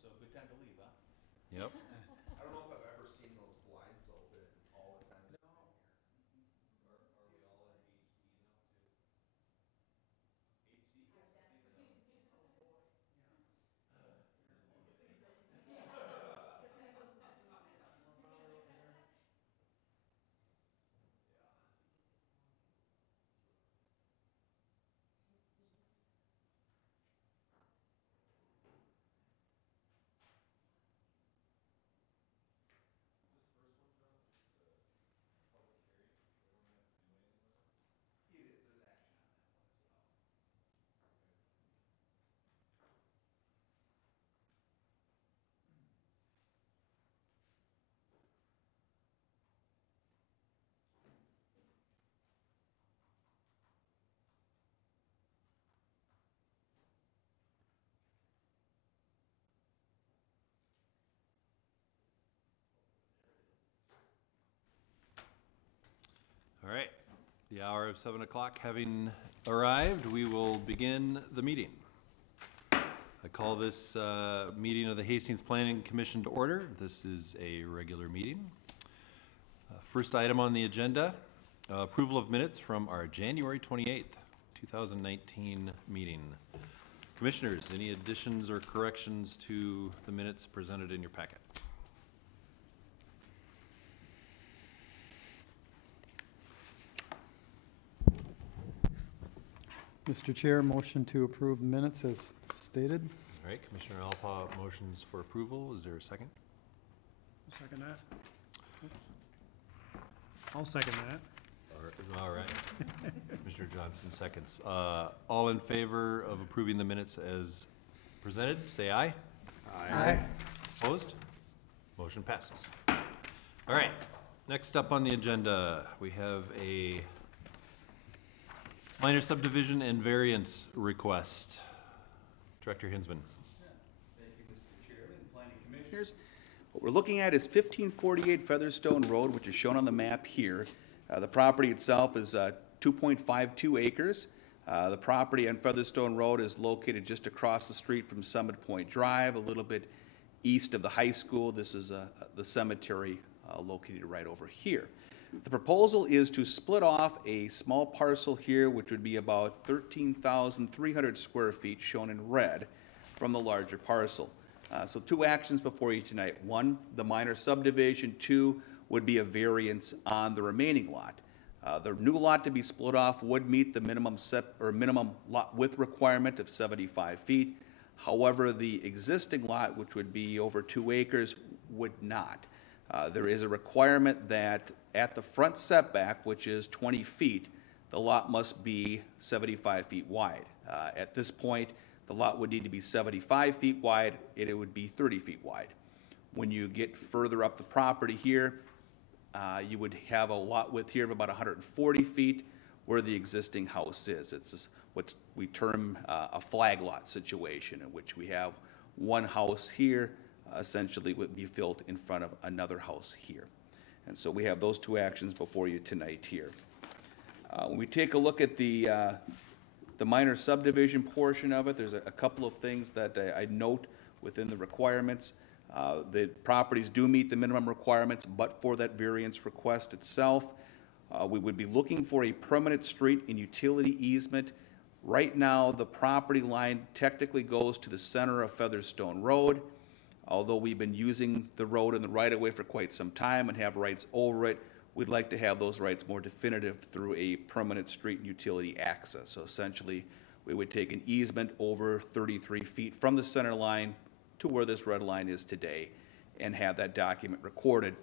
so good time to leave, huh? Yep. I don't know if I've ever seen those blinds open all the time. No. Are we all in HD now too? HD? It is, there's action on that one as well. All right. The hour of 7 o'clock having arrived, we will begin the meeting. I call this meeting of the Hastings Planning Commission to order. This is a regular meeting. First item on the agenda, approval of minutes from our January 28th, 2019 meeting. Commissioners, any additions or corrections to the minutes presented in your packet? Mr. Chair, motion to approve the minutes as stated. All right, Commissioner Alpa motions for approval. Is there a second? I'll second that. Oops. I'll second that. All right. Commissioner Johnson seconds. All in favor of approving the minutes as presented, say aye. Aye. Opposed? Motion passes. All right, next up on the agenda, we have a minor subdivision and variance request. Director Hinsman. Thank you, Mr. Chairman and Planning Commissioners. What we're looking at is 1548 Featherstone Road, which is shown on the map here. The property itself is 2.52 acres. The property on Featherstone Road is located just across the street from Summit Point Drive, a little bit east of the high school. This is the cemetery located right over here. The proposal is to split off a small parcel here, which would be about 13,300 square feet, shown in red, from the larger parcel. So two actions before you tonight. One, the minor subdivision. Two, would be a variance on the remaining lot. The new lot to be split off would meet the minimum lot width requirement of 75 feet. However, the existing lot, which would be over 2 acres, would not. There is a requirement that at the front setback, which is 20 feet, the lot must be 75 feet wide. At this point, the lot would need to be 75 feet wide, and it would be 30 feet wide. When you get further up the property here, you would have a lot width here of about 140 feet where the existing house is. It's what we term a flag lot situation, in which we have one house here essentially would be built in front of another house here. And so we have those two actions before you tonight here. When we take a look at the minor subdivision portion of it, there's a couple of things that I note within the requirements. The properties do meet the minimum requirements, but for that variance request itself, we would be looking for a permanent street and utility easement. Right now, the property line technically goes to the center of Featherstone Road. Although we've been using the road and the right-of-way for quite some time and have rights over it, we'd like to have those rights more definitive through a permanent street and utility access. So essentially, we would take an easement over 33 feet from the center line to where this red line is today and have that document recorded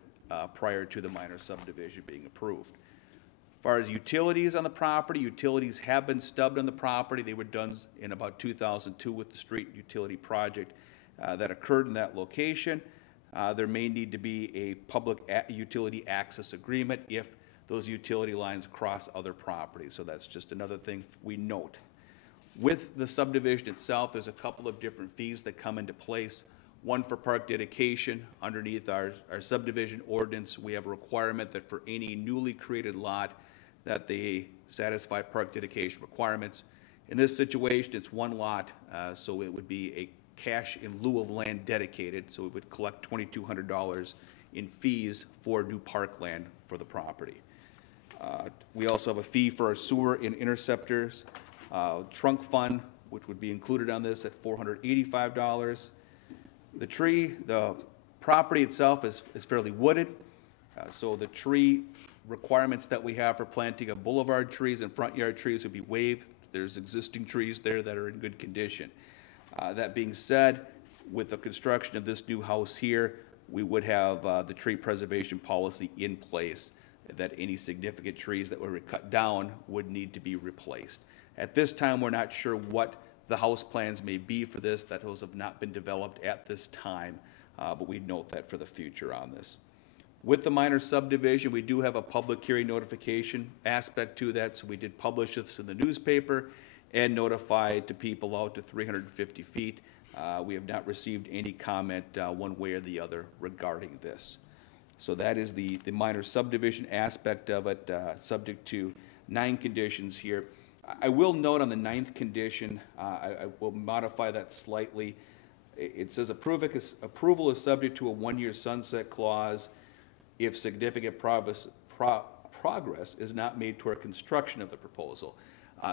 prior to the minor subdivision being approved. As far as utilities on the property, utilities have been stubbed on the property. They were done in about 2002 with the street utility project that occurred in that location. There may need to be a public utility access agreement if those utility lines cross other properties. So that's just another thing we note. With the subdivision itself, there's a couple of different fees that come into place. One for park dedication. Underneath our subdivision ordinance, we have a requirement that for any newly created lot that they satisfy park dedication requirements. In this situation, it's one lot, so it would be a cash in lieu of land dedicated, so we would collect $2,200 in fees for new parkland for the property. We also have a fee for our sewer and interceptors, trunk fund, which would be included on this at $485. The property itself is fairly wooded, so the tree requirements that we have for planting of boulevard trees and front yard trees would be waived. There's existing trees there that are in good condition. That being said, with the construction of this new house here, we would have the tree preservation policy in place that any significant trees that were cut down would need to be replaced. At this time, we're not sure what the house plans may be for this, that those have not been developed at this time, but we note that for the future on this. With the minor subdivision, we do have a public hearing notification aspect to that, so we did publish this in the newspaper and notified to people out to 350 feet. We have not received any comment one way or the other regarding this. So that is the minor subdivision aspect of it, subject to 9 conditions here. I will note on the 9th condition, I will modify that slightly. It says approval is subject to a 1-year sunset clause if significant progress is not made toward construction of the proposal.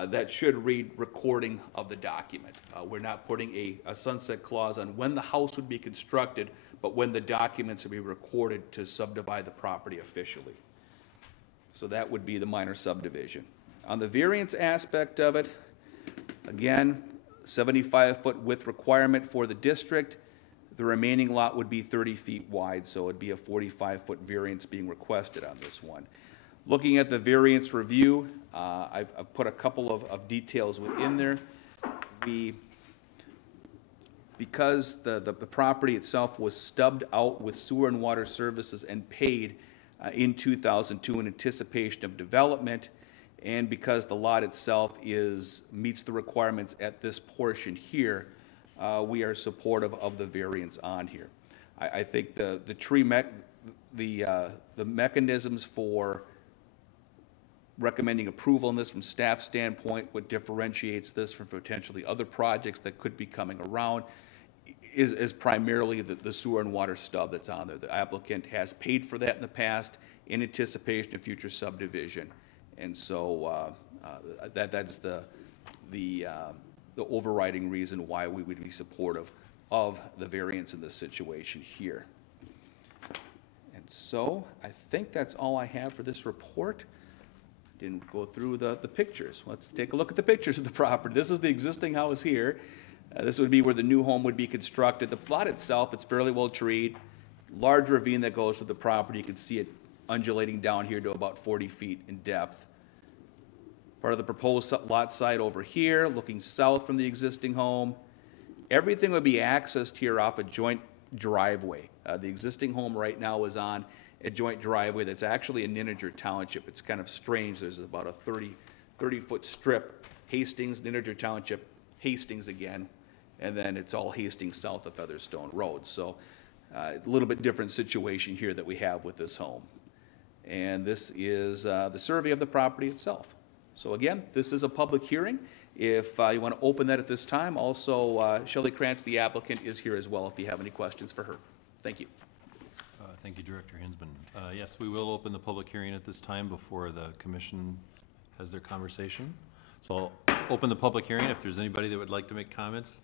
That should read recording of the document. We're not putting a sunset clause on when the house would be constructed, but when the documents would be recorded to subdivide the property officially. So that would be the minor subdivision. On the variance aspect of it, again, 75-foot width requirement for the district. The remaining lot would be 30 feet wide, so it'd be a 45-foot variance being requested on this one. Looking at the variance review, I've put a couple of details within there. Because the property itself was stubbed out with sewer and water services and paid in 2002 in anticipation of development, and because the lot itself meets the requirements at this portion here, we are supportive of the variance on here. I think the mechanisms for recommending approval on this from staff standpoint, what differentiates this from potentially other projects that could be coming around is primarily the sewer and water stub that's on there. The applicant has paid for that in the past in anticipation of future subdivision. And so that's the overriding reason why we would be supportive of the variance in this situation here. And so I think that's all I have for this report. Didn't go through the pictures. Let's take a look at the pictures of the property. This is the existing house here. This would be where the new home would be constructed. The lot itself, it's fairly well treed. Large ravine that goes with the property. You can see it undulating down here to about 40 feet in depth. Part of the proposed lot site over here, looking south from the existing home. Everything would be accessed here off a joint driveway. The existing home right now is on a joint driveway that's actually in Ninninger Township. It's kind of strange. There's about a 30-foot strip, Hastings, Ninninger Township, Hastings again, and then it's all Hastings south of Featherstone Road. So a little bit different situation here that we have with this home. And this is the survey of the property itself. So again, this is a public hearing. If you want to open that at this time, also Shelley Krantz, the applicant, is here as well if you have any questions for her. Thank you. Thank you, Director Hinsman. Yes, we will open the public hearing at this time before the commission has their conversation. So I'll open the public hearing. If there's anybody that would like to make comments,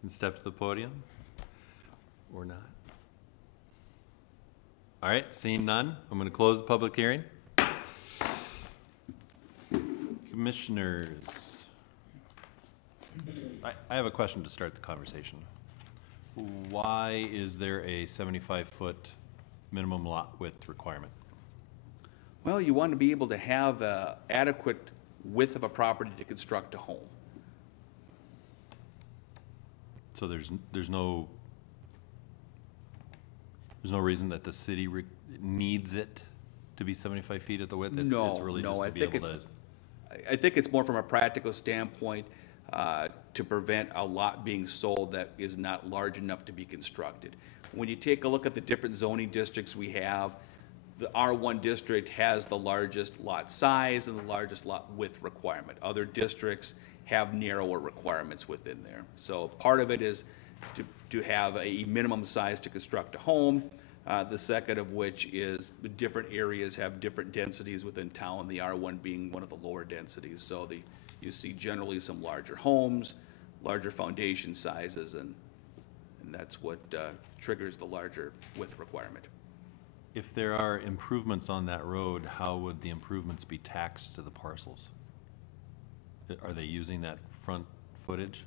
can step to the podium or not. All right, seeing none, I'm going to close the public hearing. Commissioners, I have a question to start the conversation. Why is there a 75-foot minimum lot width requirement? Well, you want to be able to have adequate width of a property to construct a home. So there's no reason that the city needs it to be 75 feet at the width? It's really just to be able to... I think it's more from a practical standpoint to prevent a lot being sold that is not large enough to be constructed. When you take a look at the different zoning districts we have, the R1 district has the largest lot size and the largest lot width requirement. Other districts have narrower requirements within there. So part of it is to have a minimum size to construct a home. The second of which is different areas have different densities within town, the R1 being one of the lower densities. So you see generally some larger homes, larger foundation sizes, and that's what triggers the larger width requirement. If there are improvements on that road, how would the improvements be taxed to the parcels? Are they using that front footage?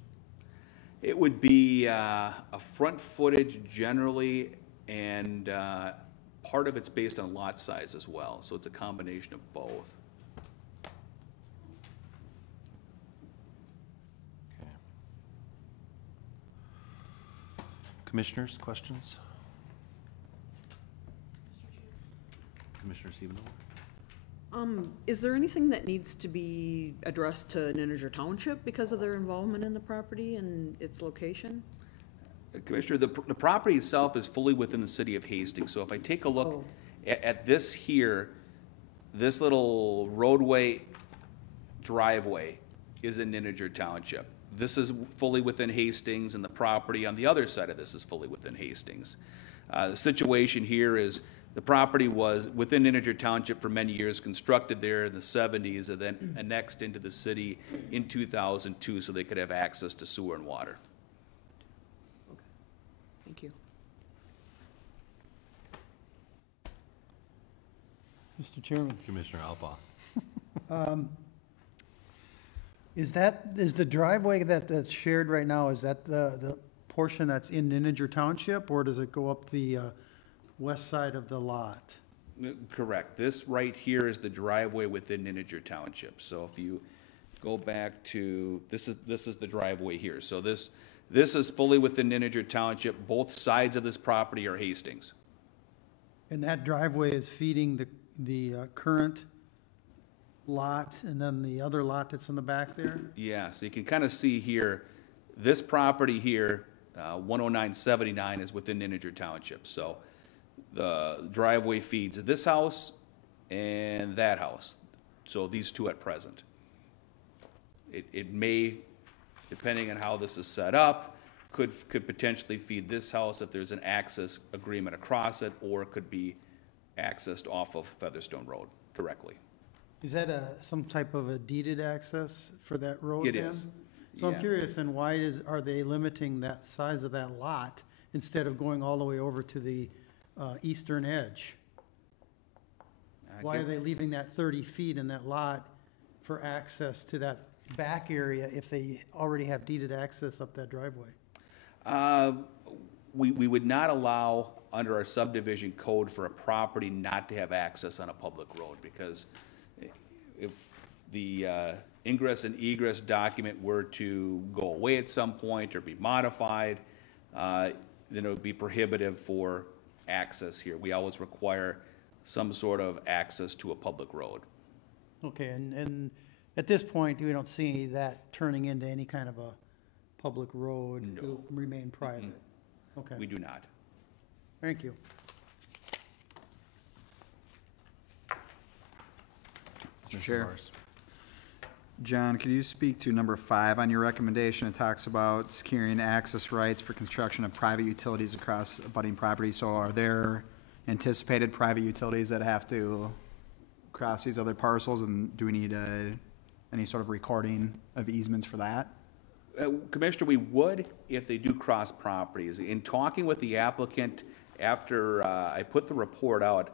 It would be a front footage generally, and part of it's based on lot size as well, so it's a combination of both. Okay. Commissioners, questions? Commissioner Stevenow? Is there anything that needs to be addressed to Nininger Township because of their involvement in the property and its location? Commissioner, the property itself is fully within the city of Hastings, so if I take a look at this here, this little roadway driveway is in Nininger Township. This is fully within Hastings, and the property on the other side of this is fully within Hastings. The situation here is the property was within Nininger Township for many years, constructed there in the 70s, and then annexed into the city in 2002 so they could have access to sewer and water. Thank you. Mr. Chairman, Commissioner Alpa? is the driveway that's shared right now, is that the portion that's in Nininger Township, or does it go up the west side of the lot? Correct. This right here is the driveway within Nininger Township. So if you go back to, this is the driveway here. So this is fully within Nininger Township. Both sides of this property are Hastings. And that driveway is feeding the current lot, and then the other lot that's in the back there? Yeah, so you can kind of see here, this property here, 10979 is within Nininger Township. So the driveway feeds this house and that house. So these two at present. It may, depending on how this is set up, could potentially feed this house if there's an access agreement across it, or it could be accessed off of Featherstone Road directly. Is that some type of a deeded access for that road It then? is. So I'm Yeah. curious, then why are they limiting that size of that lot instead of going all the way over to the eastern edge? Why are they leaving that 30 feet in that lot for access to that back area if they already have deeded access up that driveway? We would not allow, under our subdivision code, for a property not to have access on a public road, because if the ingress and egress document were to go away at some point or be modified, then it would be prohibitive for access here. We always require some sort of access to a public road. Okay, and at this point, we don't see that turning into any kind of a public road? No. It'll remain private? Okay, We do not. thank you. Commissioner Chair. Morris? John, could you speak to number 5 on your recommendation? It talks about securing access rights for construction of private utilities across abutting property. So are there anticipated private utilities that have to cross these other parcels, and do we need any sort of recording of easements for that? Commissioner, we would if they do cross properties. In talking with the applicant after I put the report out,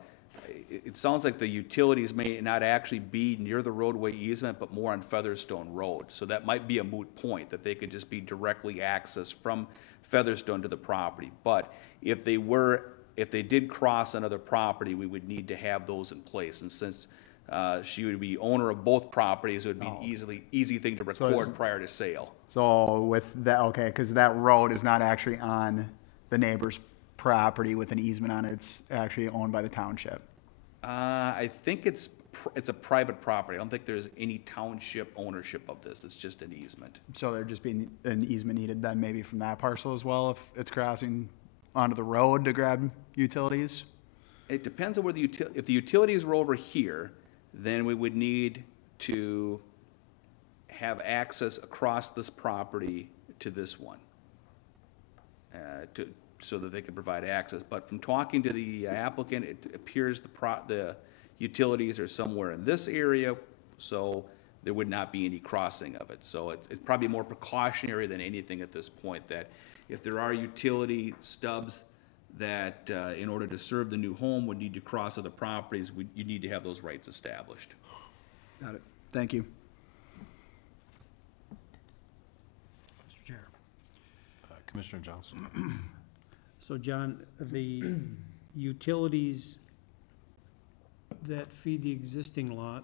it sounds like the utilities may not actually be near the roadway easement, but more on Featherstone Road. So that might be a moot point, that they could just be directly accessed from Featherstone to the property. But if they did cross another property, we would need to have those in place. And since she would be owner of both properties, it would be an easy thing to record prior to sale. So with that, okay, because that road is not actually on the neighbor's property with an easement on it, it's actually owned by the township. I think it's a private property. I don't think there's any township ownership of this. It's just an easement. So there'd just be an easement needed then maybe from that parcel as well if it's crossing onto the road to grab utilities? It depends on where if the utilities were over here, then we would need to have access across this property to this one, so that they can provide access. But from talking to the applicant, it appears the utilities are somewhere in this area, so there would not be any crossing of it. So it's probably more precautionary than anything at this point, that if there are utility stubs that, in order to serve the new home, would need to cross other properties, you need to have those rights established. Got it. Thank you. Mr. Chair. Commissioner Johnson. So John, the utilities that feed the existing lot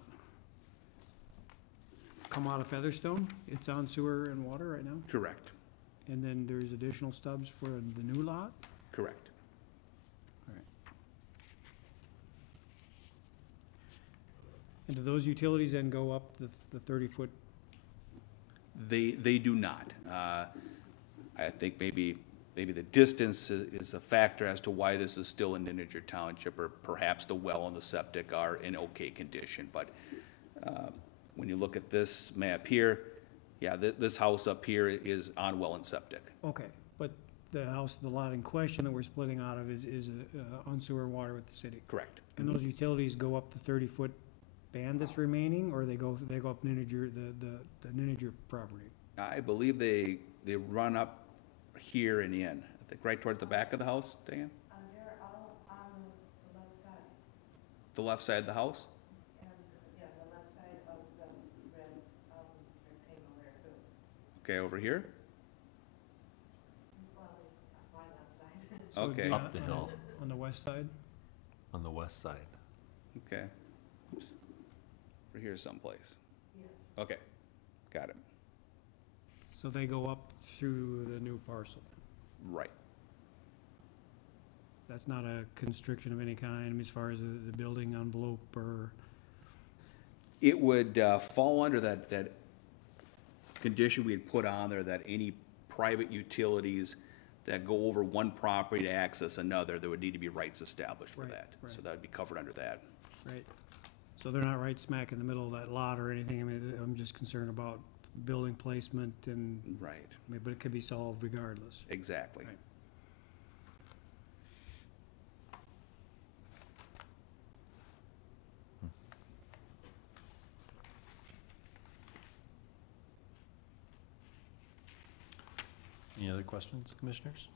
come out of Featherstone? It's on sewer and water right now? Correct, And then there's additional stubs for the new lot? correct. And do those utilities then go up the 30-foot? They do not. I think maybe the distance is a factor as to why this is still in Integer Township, or perhaps the well and the septic are in okay condition. But when you look at this map here, yeah, this house up here is on well and septic. Okay, but the house, the lot in question that we're splitting out of is on sewer and water with the city? Correct. And those utilities go up the 30-foot band that's remaining, or they go up Nininger, the Nininger property? I believe they run up here and in, I think right towards the back of the house, Dan? They're all on the left side, The left side of the house? and, yeah, the left side of the red, rectangle there too. Okay, over here? Well, on that side. So it'd Okay. be Up the hill. On the west side? On the west side. Okay. Oops. Over here someplace. Yes. Okay, got it. So they go up through the new parcel? Right. That's not a constriction of any kind as far as the building envelope or? It would fall under that condition we had put on there, that any private utilities that go over one property to access another, there would need to be rights established for Right, that. So right. that would be covered under that. Right. So they're not right smack in the middle of that lot or anything? I mean, I'm just concerned about building placement and, Right, I mean, but it could be solved regardless. exactly. Right. Any other questions, commissioners?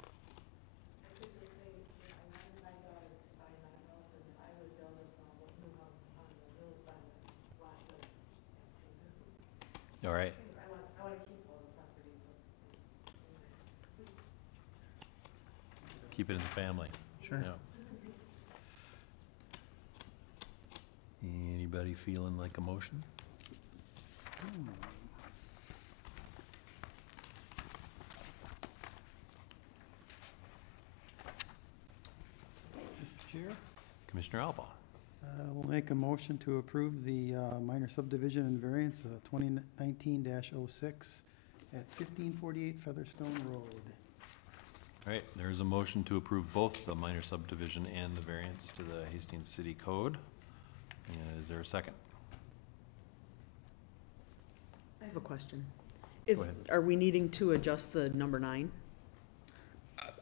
I could just say, I wanted my daughter to buy my house, and I would build a small new house on the new, on the lot that All right. I want to keep all the property. Keep it in the family. Sure. Yeah. Anybody feeling like a motion? Mr. Chair, Commissioner Alba. we'll make a motion to approve the minor subdivision and variance 2019-06 at 1548 Featherstone Road. All right, there is a motion to approve both the minor subdivision and the variance to the Hastings City Code. Is there a second? I have a question. Go ahead. Are we needing to adjust the number 9?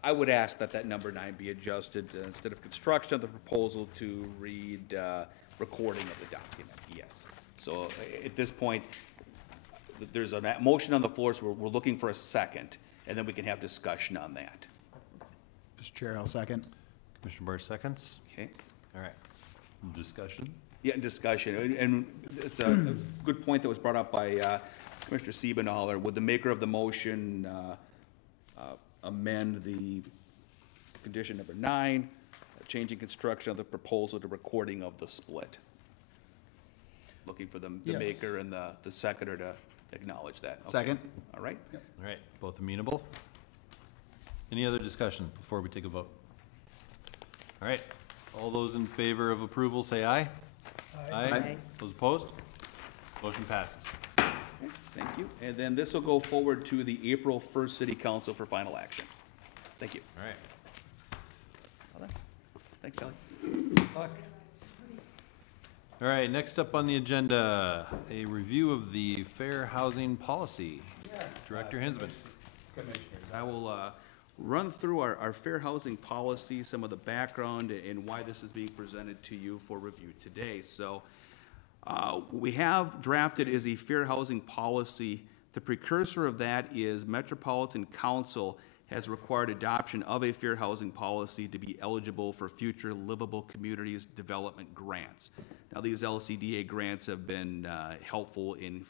I would ask that number 9 be adjusted, instead of construction of the proposal, to read recording of the document, yes. So at this point, there's a motion on the floor, so we're looking for a second, and then we can have discussion on that. Mr. Chair, I'll second. Commissioner Barr seconds. Okay? All right. Discussion? Yeah, discussion, and it's a good point that was brought up by Commissioner Siebenaler. Would the maker of the motion amend the condition number 9, changing construction of the proposal to recording of the split? Looking for the Yes. maker and the seconder to acknowledge that. Okay. Second. All right? All right, both amenable? Any other discussion before we take a vote? All right, all those in favor of approval, say aye. Aye. Those opposed? Motion passes. Okay, thank you. And then this will go forward to the April 1st City Council for final action. Thank you. All right. Thanks, Shelley. All All right, next up on the agenda, a review of the fair housing policy. Director Hinsman. Commissioners, I will run through our fair housing policy, some of the background, and why this is being presented to you for review today. So what we have drafted is a fair housing policy. The precursor of that is Metropolitan Council has required adoption of a fair housing policy to be eligible for future livable communities development grants. Now, these LCDA grants have been helpful in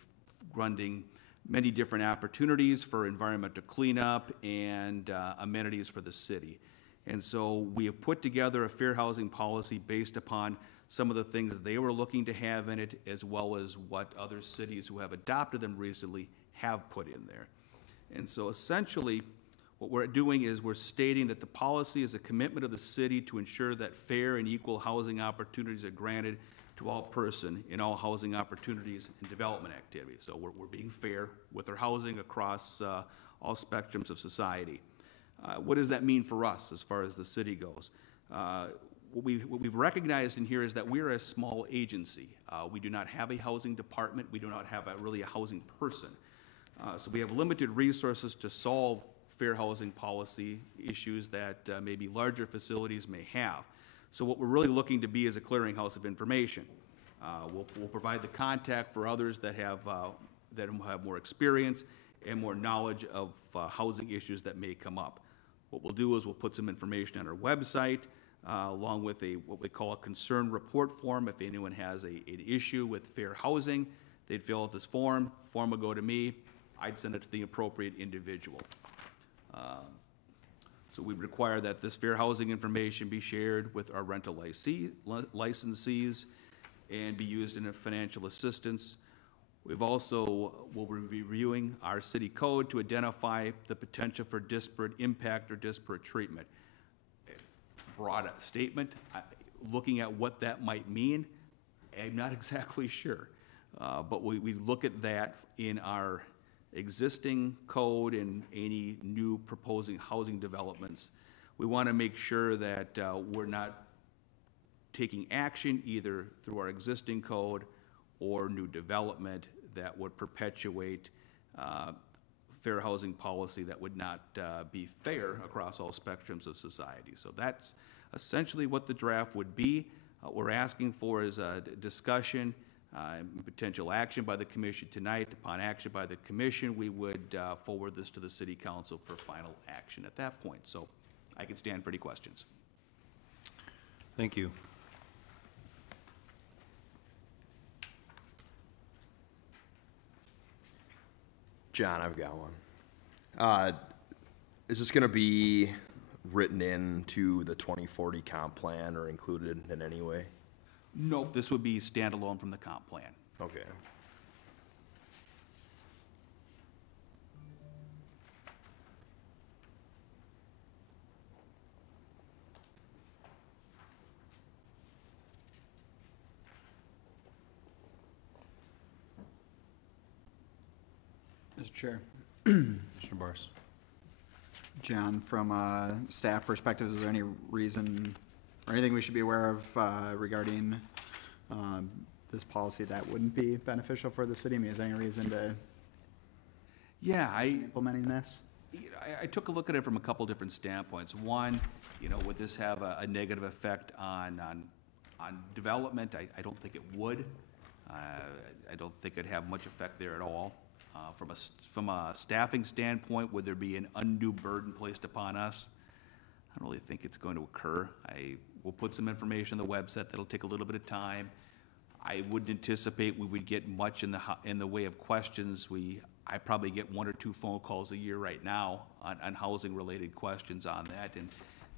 funding many different opportunities for environmental cleanup and amenities for the city. And so we have put together a fair housing policy based upon some of the things they were looking to have in it, as well as what other cities who have adopted them recently have put in there. And so essentially, what we're doing is we're stating that the policy is a commitment of the city to ensure that fair and equal housing opportunities are granted to all person in all housing opportunities and development activities. So we're being fair with our housing across all spectrums of society. What does that mean for us as far as the city goes? What we've recognized in here is that we're a small agency. We do not have a housing department. We do not have really a housing person. So we have limited resources to solve fair housing policy issues that maybe larger facilities may have. So what we're really looking to be is a clearinghouse of information. We'll provide the contact for others that have more experience and more knowledge of housing issues that may come up. What we'll do is we'll put some information on our website, along with what we call a concern report form. If anyone has an issue with fair housing, they'd fill out this form. Form will go to me. I'd send it to the appropriate individual. So we require that this fair housing information be shared with our rental licensees and be used in a financial assistance. We've also, will be reviewing our city code to identify the potential for disparate impact or disparate treatment. Broad statement, looking at what that might mean, I'm not exactly sure. But we look at that in our existing code and any new proposing housing developments. We want to make sure that we're not taking action either through our existing code or new development that would perpetuate fair housing policy that would not be fair across all spectrums of society. So that's essentially what the draft would be. What we're asking for is a discussion, potential action by the commission tonight. Upon action by the commission, we would forward this to the city council for final action at that point. So I can stand for any questions. Thank you. John, I've got one. Is this gonna be written into the 2040 comp plan or included in any way? Nope, this would be standalone from the comp plan. Okay. Mr. Chair. Mr. Barrs. John, from a staff perspective, is there any reason or anything we should be aware of regarding this policy that wouldn't be beneficial for the city? I mean, is there any reason to Yeah, implementing this? I took a look at it from a couple different standpoints. One, would this have a negative effect on development? I don't think it would. I don't think it'd have much effect there at all. From a staffing standpoint, would there be an undue burden placed upon us? I don't really think it's going to occur. I will put some information on the website that'll take a little bit of time. I wouldn't anticipate we would get much in the way of questions. I probably get 1 or 2 phone calls a year right now on housing-related questions on that, and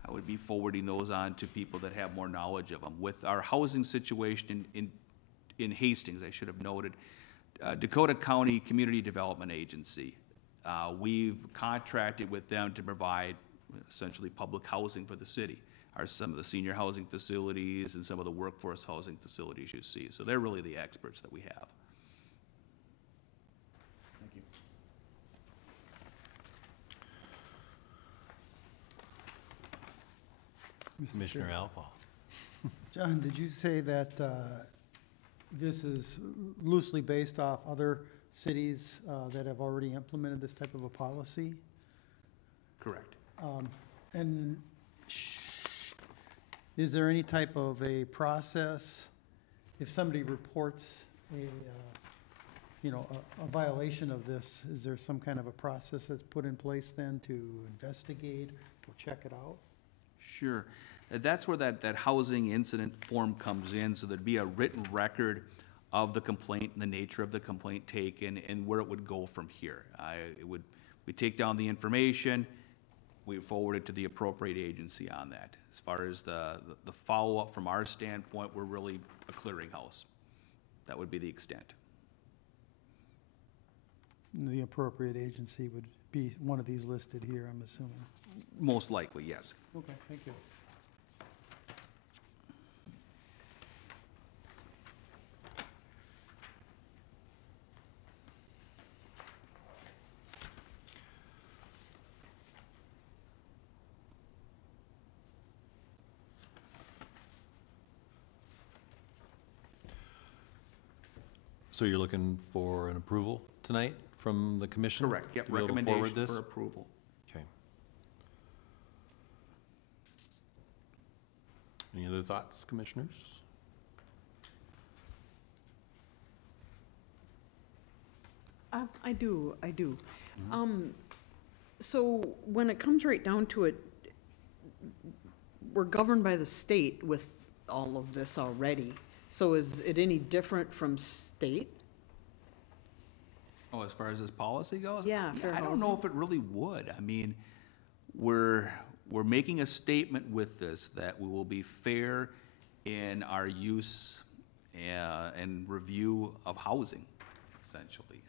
I would be forwarding those on to people that have more knowledge of them. With our housing situation in Hastings, I should have noted, Dakota County Community Development Agency, we've contracted with them to provide essentially public housing for the city, some of the senior housing facilities and some of the workforce housing facilities you see. So they're really the experts that we have. Thank you. Commissioner Alpal. John, did you say that this is loosely based off other cities that have already implemented this type of a policy. Correct. And is there any type of a process, if somebody reports a violation of this, is there some kind of a process that's put in place then to investigate or check it out? Sure. That's where that housing incident form comes in, so there'd be a written record of the complaint and the nature of the complaint taken and where it would go from here. We take down the information, we forward it to the appropriate agency on that. As far as the follow-up from our standpoint, we're really a clearinghouse. That would be the extent. The appropriate agency would be one of these listed here, I'm assuming. Most likely, yes. Okay, thank you. So you're looking for an approval tonight from the commission? Correct, yep, to be able to forward recommendation this? for approval. Okay. Any other thoughts, commissioners? I do. So when it comes right down to it, we're governed by the state with all of this already. So is it any different from state? Oh, as far as this policy goes? Yeah, fair I don't know housing. if it really would. I mean, we're making a statement with this that we will be fair in our use and review of housing, essentially.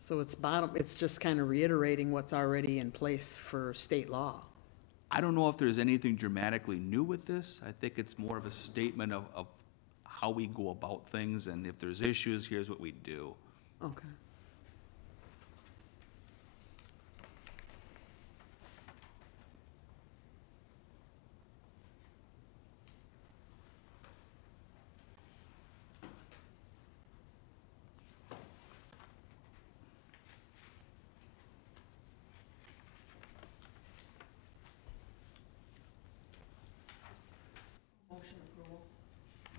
So it's just kind of reiterating what's already in place for state law. I don't know if there's anything dramatically new with this. I think it's more of a statement of how we go about things, and if there's issues, here's what we do. Okay.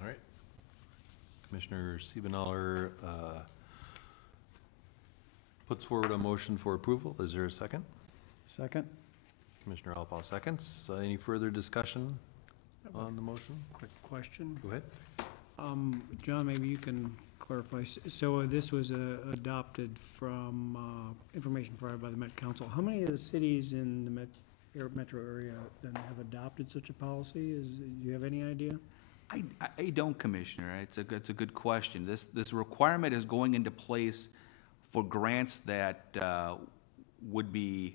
All right. Commissioner Siebenaler puts forward a motion for approval. Is there a second? Second? Commissioner Alpal seconds. Any further discussion on the motion? Quick question. Go ahead. John, maybe you can clarify. So this was adopted from information provided by the Met Council. How many of the cities in the metro area then have adopted such a policy? Do you have any idea? I don't, Commissioner. It's a good question. This requirement is going into place for grants that would be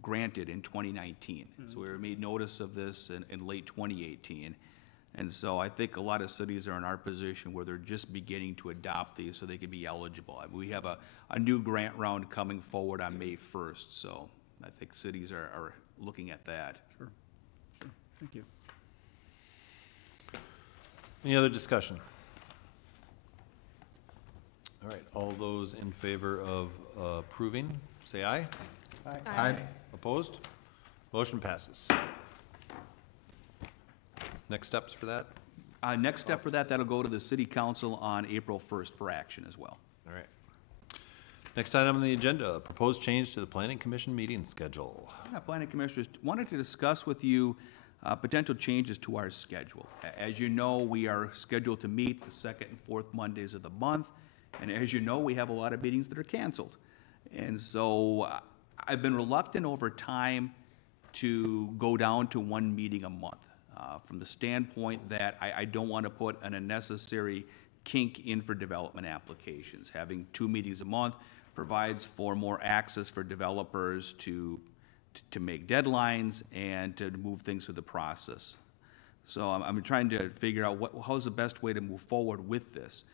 granted in 2019. So we were made notice of this in late 2018. And so I think a lot of cities are in our position where they're just beginning to adopt these so they can be eligible. We have a new grant round coming forward on May 1st, so I think cities are looking at that. Sure. Thank you. Any other discussion? All right, all those in favor of approving, say aye. Aye. Opposed? Motion passes. Next steps for that? Next step for that'll go to the City Council on April 1st for action as well. All right. Next item on the agenda, proposed change to the Planning Commission meeting schedule. Yeah, Planning Commissioners, wanted to discuss with you potential changes to our schedule. As you know, we are scheduled to meet the second and fourth Mondays of the month, and as you know, we have a lot of meetings that are canceled. And so I've been reluctant over time to go down to one meeting a month, from the standpoint that I don't want to put an unnecessary kink in for development applications. Having 2 meetings a month provides for more access for developers to make deadlines and to move things through the process. So I'm trying to figure out how's the best way to move forward with this.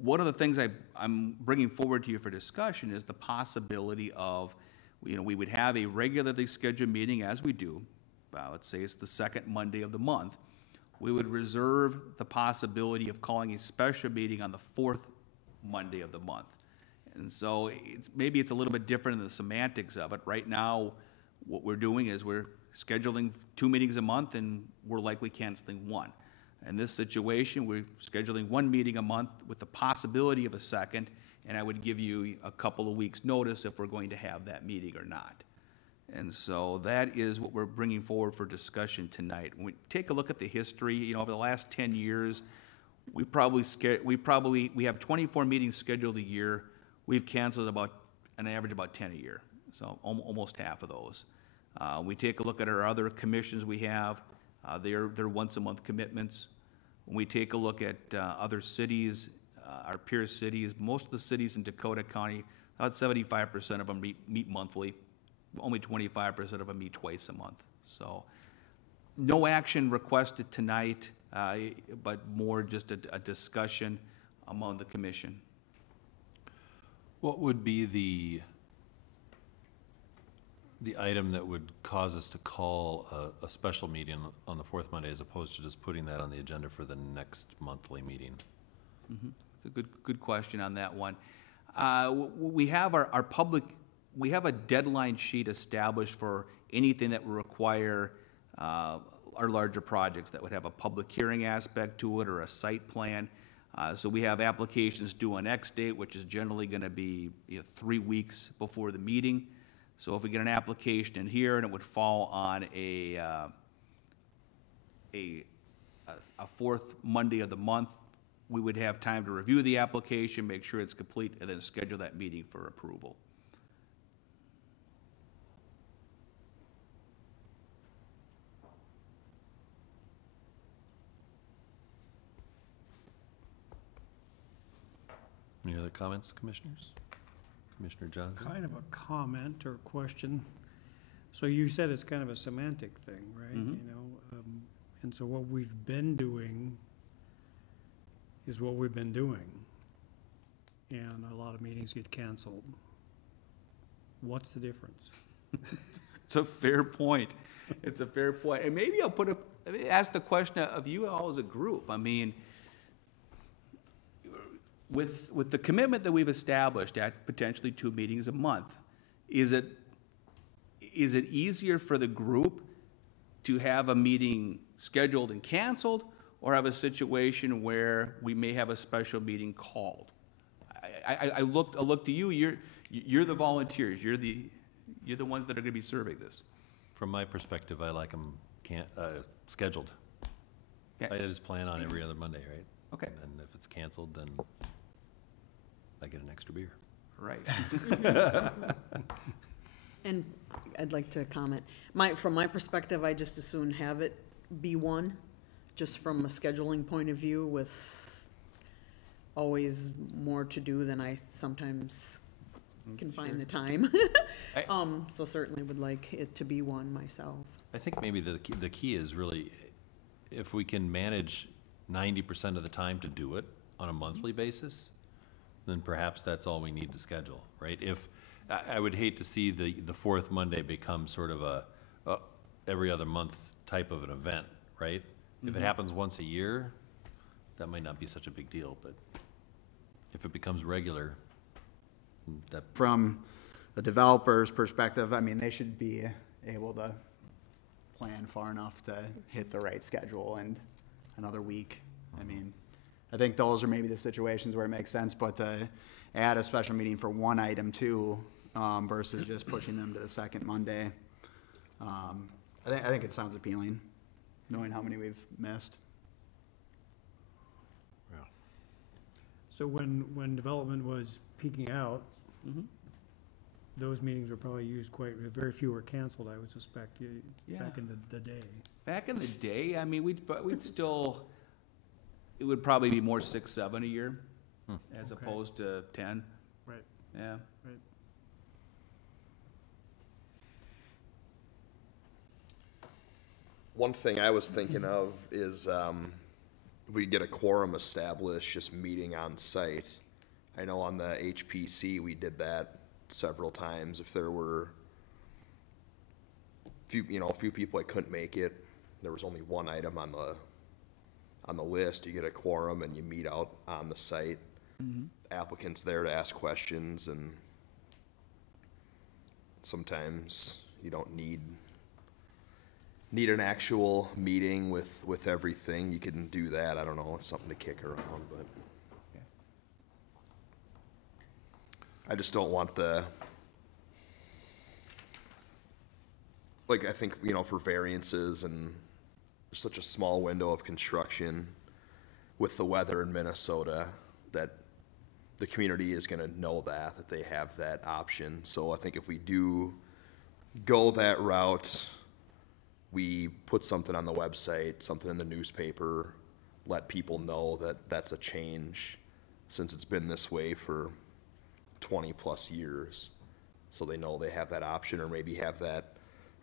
One of the things I'm bringing forward to you for discussion is the possibility of, we would have a regularly scheduled meeting as we do. Let's say it's the second Monday of the month. we would reserve the possibility of calling a special meeting on the fourth Monday of the month. And so maybe it's a little bit different in the semantics of it. Right now, what we're doing is we're scheduling 2 meetings a month, and we're likely canceling 1. In this situation, we're scheduling 1 meeting a month with the possibility of a second, and I would give you a couple of weeks' notice if we're going to have that meeting or not. And so that is what we're bringing forward for discussion tonight. When we take a look at the history, over the last 10 years, we have 24 meetings scheduled a year. We've canceled an average about 10 a year, so almost half of those. We take a look at our other commissions we have, they're once-a-month commitments. When we take a look at other cities, our peer cities, most of the cities in Dakota County, about 75% of them meet monthly. Only 25% of them meet twice a month. So no action requested tonight, but more just a discussion among the commission. What would be the item that would cause us to call a special meeting on the fourth Monday as opposed to just putting that on the agenda for the next monthly meeting? Mm-hmm. It's a good question on that one. We have our public, we have a deadline sheet established for anything that would require our larger projects that would have a public hearing aspect to it or a site plan. So we have applications due on X date, which is generally going to be 3 weeks before the meeting. So if we get an application in here and it would fall on a fourth Monday of the month, we would have time to review the application, make sure it's complete, and then schedule that meeting for approval. Any other comments, commissioners? Commissioner Johnson? Kind of a comment or question. So you said it's kind of a semantic thing, right? Mhm. And so what we've been doing is what we've been doing. And a lot of meetings get canceled. What's the difference? It's a fair point. It's a fair point. And maybe I'll ask the question of you all as a group. I mean, with the commitment that we've established at potentially 2 meetings a month, is it easier for the group to have a meeting scheduled and canceled, or have a situation where we may have a special meeting called? I look to you. You're the volunteers. You're the ones that are going to be serving this. From my perspective, I like them scheduled. Yeah. I just plan on every other Monday, right? Okay. And if it's canceled, then I get an extra beer. Right. And I'd like to comment. From my perspective, I just as soon have it be 1, just from a scheduling point of view, with always more to do than I sometimes can find the time. So certainly would like it to be 1 myself. I think maybe the key is really, if we can manage 90% of the time to do it on a monthly basis, then perhaps that's all we need to schedule, right? If I would hate to see the fourth Monday become sort of a every other month type of an event, right? If it happens once a year, that might not be such a big deal, but if it becomes regular, that. From the developer's perspective, I mean, they should be able to plan far enough to hit the right schedule and another week. I mean, I think those are maybe the situations where it makes sense, but to add a special meeting for 1 item too, versus just pushing them to the second Monday, I think it sounds appealing, knowing how many we've missed. Yeah. So when development was peaking out, Mhm. those meetings were probably used very few were canceled, I would suspect, Yeah. back in the day. Back in the day, I mean, we'd still, it would probably be more 6, 7 a year, as Okay. opposed to 10. Right. Yeah. Right. One thing I was thinking of is, we get a quorum established, just meeting on site. I know on the HPC, we did that several times. If there were a few people that couldn't make it, there was only 1 item on the on the list, you get a quorum and you meet out on the site. Applicants there to ask questions, and sometimes you don't need an actual meeting with everything. You can do that. I don't know, it's something to kick around, but I just don't want I think, for variances and such a small window of construction with the weather in Minnesota, that the community is gonna know that they have that option. So I think if we do go that route, we put something on the website, something in the newspaper, let people know that that's a change, since it's been this way for 20+ years. So they know they have that option, or maybe have that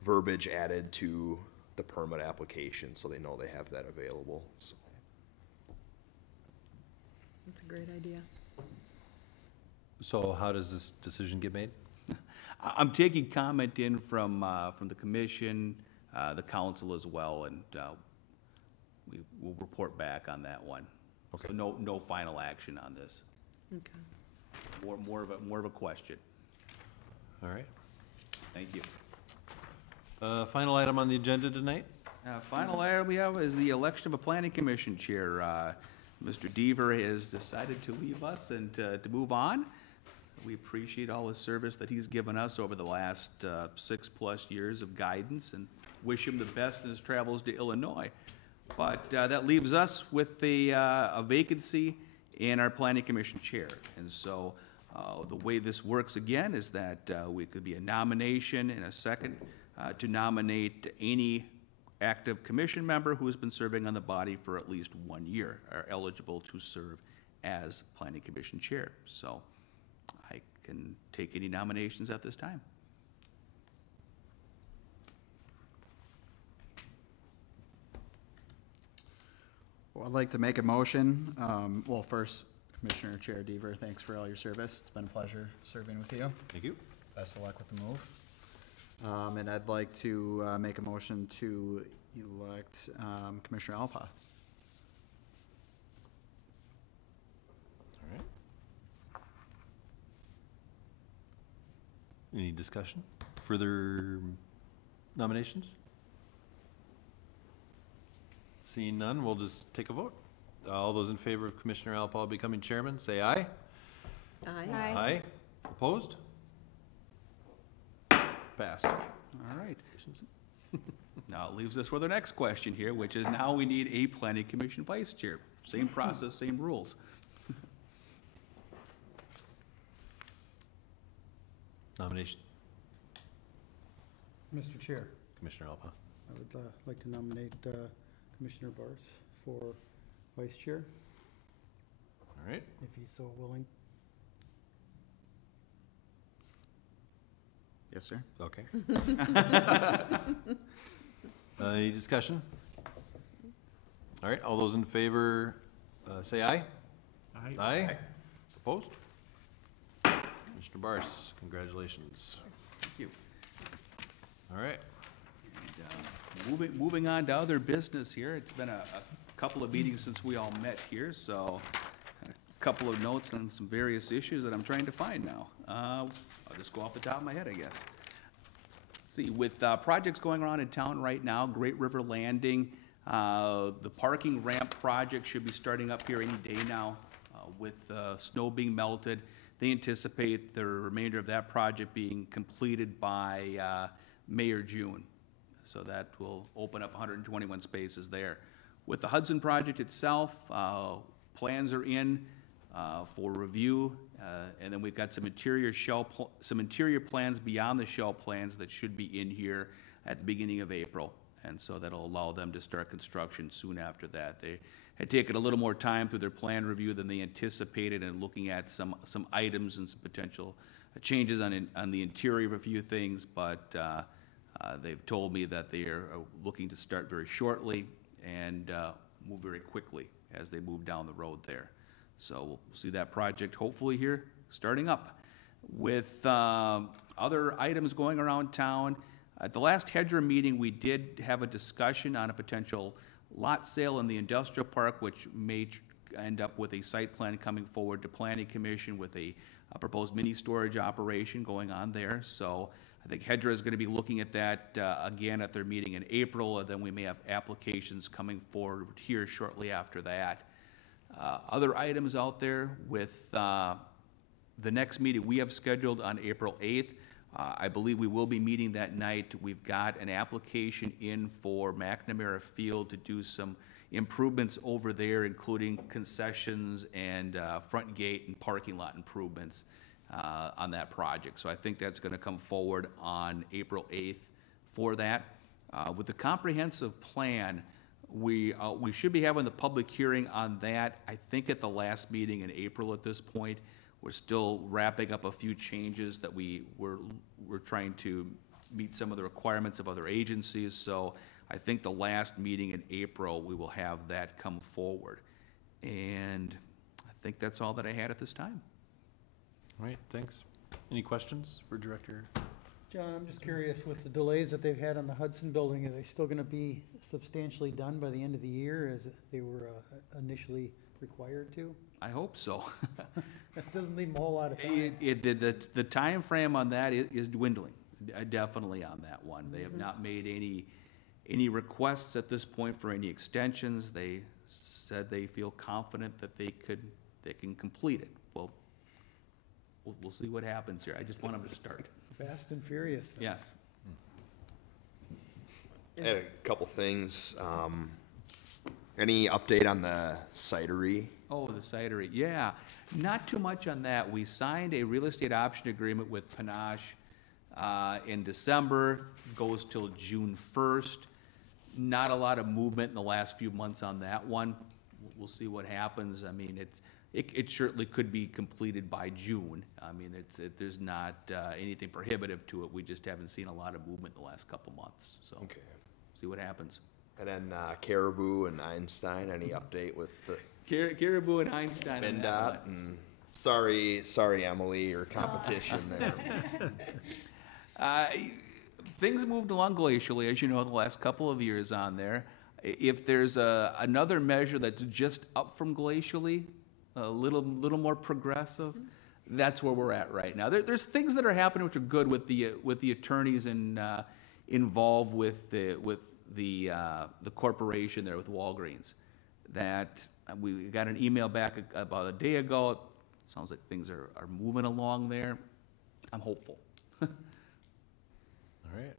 verbiage added to the permit application, so they know they have that available, so. That's a great idea. So how does this decision get made? I'm taking comment in from the commission, the council as well, and we will report back on that one. Okay. So no final action on this. Okay. More of a question. All right. Thank you. Final item on the agenda tonight? Final item we have is the election of a planning commission chair. Mr. Deaver has decided to leave us and to move on. We appreciate all his service that he's given us over the last 6+ years of guidance, and wish him the best in his travels to Illinois. But that leaves us with a vacancy in our planning commission chair. And so the way this works again is that we could be a nomination and a second to nominate any active commission member who has been serving on the body for at least 1 year are eligible to serve as planning commission chair. So I can take any nominations at this time. Well, I'd like to make a motion. Well, first, Commissioner Chair Deaver, thanks for all your service. It's been a pleasure serving with you. Thank you. Best of luck with the move. And I'd like to make a motion to elect Commissioner Alpa. All right. Any discussion? Further nominations? Seeing none, we'll just take a vote. All those in favor of Commissioner Alpa becoming chairman, say aye. Aye. Aye. Opposed? Passed. All right. Now it leaves us with our next question here, which is now we need a planning commission vice chair. Same process, same rules. Nomination, Mr. Chair, Commissioner Alpa. I would like to nominate Commissioner Bars for vice chair, All right. if he's so willing. Yes, sir. Okay. Any discussion? All right, all those in favor, say aye. Aye. Aye. Opposed? Mr. Bars, congratulations. Thank you. All right. And, moving on to other business here. It's been a couple of meetings since we all met here, so a couple of notes on some various issues that I'm trying to find now. I'll just go off the top of my head, I guess. See, with projects going around in town right now, Great River Landing, the parking ramp project should be starting up here any day now. With snow being melted, they anticipate the remainder of that project being completed by May or June. So that will open up 121 spaces there. With the Hudson project itself, plans are in for review, and then we've got some interior plans beyond the shell plans that should be in here at the beginning of April. And so that'll allow them to start construction soon after that. They had taken a little more time through their plan review than they anticipated, and looking at some items and some potential changes on the interior of a few things, but they've told me that they are looking to start very shortly and move very quickly as they move down the road there. So we'll see that project hopefully here starting up. With other items going around town, at the last Hedger meeting, we did have a discussion on a potential lot sale in the industrial park, which may end up with a site plan coming forward to planning commission with a proposed mini storage operation going on there. So I think Hedra is going to be looking at that again at their meeting in April, and then we may have applications coming forward here shortly after that. Other items out there with the next meeting we have scheduled on April 8th. I believe we will be meeting that night. We've got an application in for McNamara Field to do some improvements over there, including concessions and front gate and parking lot improvements on that project. So I think that's going to come forward on April 8th for that. With the comprehensive plan, we should be having the public hearing on that, I think, at the last meeting in April at this point. We're still wrapping up a few changes that we're trying to meet some of the requirements of other agencies. So I think the last meeting in April, we will have that come forward. And I think that's all that I had at this time. All right, thanks. Any questions for Director? John, I'm just curious, with the delays that they've had on the Hudson building, are they still gonna be substantially done by the end of the year as they were initially required to? I hope so. That doesn't leave them a whole lot of time. The timeframe on that is dwindling, definitely on that one. They have not made any requests at this point for any extensions. They said they feel confident that they can complete it. Well, we'll see what happens here. I just want them to start. Fast and furious. Then. Yes. I had a couple things. Any update on the cidery? Oh, the cidery, yeah. Not too much on that. We signed a real estate option agreement with Panache in December, goes till June 1st. Not a lot of movement in the last few months on that one. We'll see what happens. I mean, it certainly could be completed by June. I mean, there's not anything prohibitive to it. We just haven't seen a lot of movement in the last couple months, so. Okay. See what happens. And then Caribou and Einstein, any update with the Caribou and Einstein on that PennDOT? And sorry, Emily, your competition there. Things moved along glacially, as you know, the last couple of years on there. If there's another measure that's just up from glacially, a little more progressive, that's where we're at right now. There's things that are happening which are good with the attorneys involved with the corporation there with Walgreens. That we got an email back about a day ago. It sounds like things are moving along there. I'm hopeful. All right.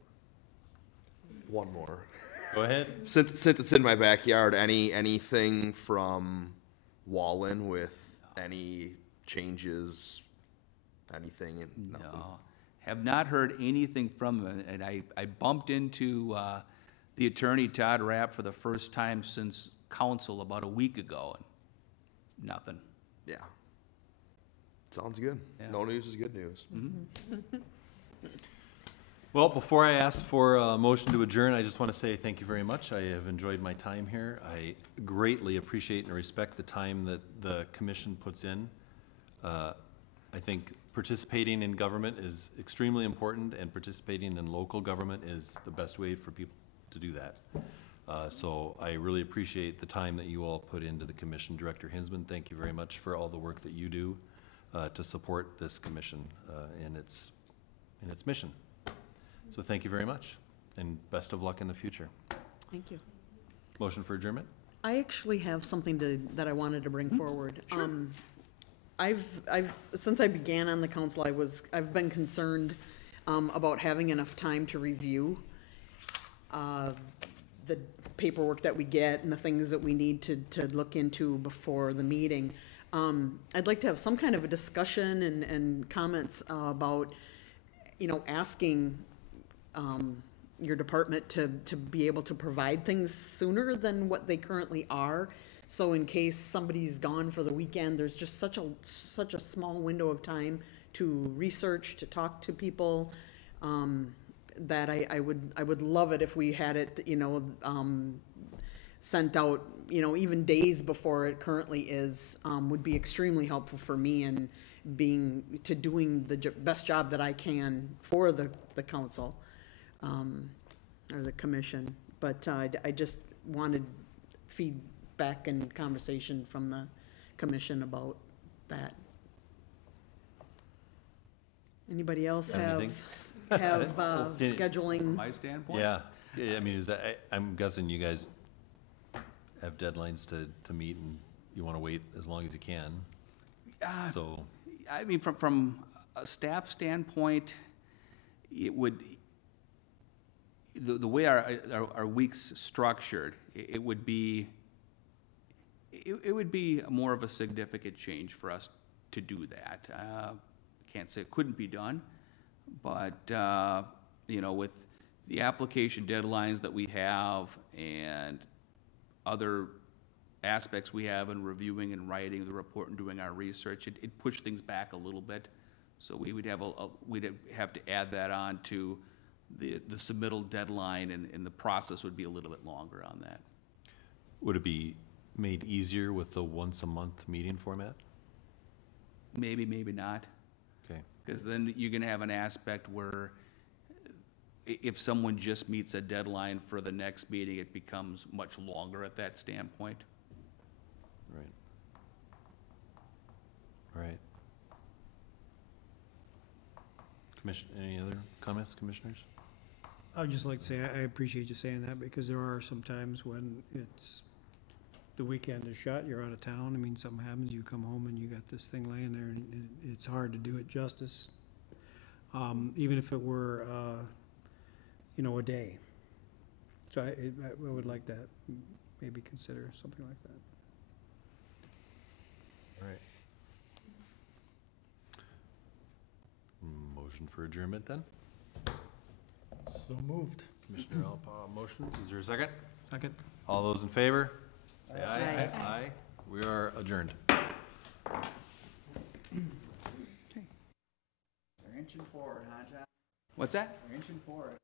One more. Go ahead. Since it's in my backyard, anything from Wallen with any changes? Anything? Nothing? No, have not heard anything from them. And I bumped into the attorney, Todd Rapp, for the first time since council about a week ago, and nothing. Yeah. Sounds good. Yeah. No news is good news. Well, before I ask for a motion to adjourn, I just want to say thank you very much. I have enjoyed my time here. I greatly appreciate and respect the time that the commission puts in. I think participating in government is extremely important, and participating in local government is the best way for people to do that. So I really appreciate the time that you all put into the commission. Director Hinsman, thank you very much for all the work that you do to support this commission in its mission. So thank you very much, and best of luck in the future. Thank you. Motion for adjournment? I actually have something that I wanted to bring forward. Sure. Since I began on the council, I've been concerned about having enough time to review the paperwork that we get and the things that we need to look into before the meeting. I'd like to have some kind of a discussion and comments about, asking your department to be able to provide things sooner than what they currently are. So in case somebody's gone for the weekend, there's just such a small window of time to research, to talk to people, that I would love it if we had it, sent out, even days before it currently is, would be extremely helpful for me in doing the best job that I can for the council, or the commission. But I just wanted feedback and conversation from the commission about that. Anybody else Got have, anything? scheduling? My standpoint? Yeah, I mean, is that, I'm guessing you guys have deadlines to meet and you want to wait as long as you can, so. I mean, from a staff standpoint, it would, the way our week's structured, it would be more of a significant change for us to do that. Can't say it couldn't be done, but, you know, with the application deadlines that we have and other aspects we have in reviewing and writing the report and doing our research, it pushed things back a little bit. So we would have we'd have to add that on to the submittal deadline, and the process would be a little bit longer on that. Would it be made easier with the once-a-month meeting format? Maybe, maybe not. Okay. Because then you're gonna have an aspect where if someone just meets a deadline for the next meeting, it becomes much longer at that standpoint. Right. All right. Commission, any other comments, commissioners? I would just like to say, I appreciate you saying that, because there are some times when it's, the weekend is shut, you're out of town, I mean, something happens, you come home and you got this thing laying there, and it's hard to do it justice. Even if it were, you know, a day. So I would like that, maybe consider something like that. All right. Motion for adjournment then? So moved. Commissioner Alpa motions, is there a second? Second? All those in favor? Say aye. Aye. Aye. We are adjourned. They're inching forward, huh, John? What's that? They're inching forward.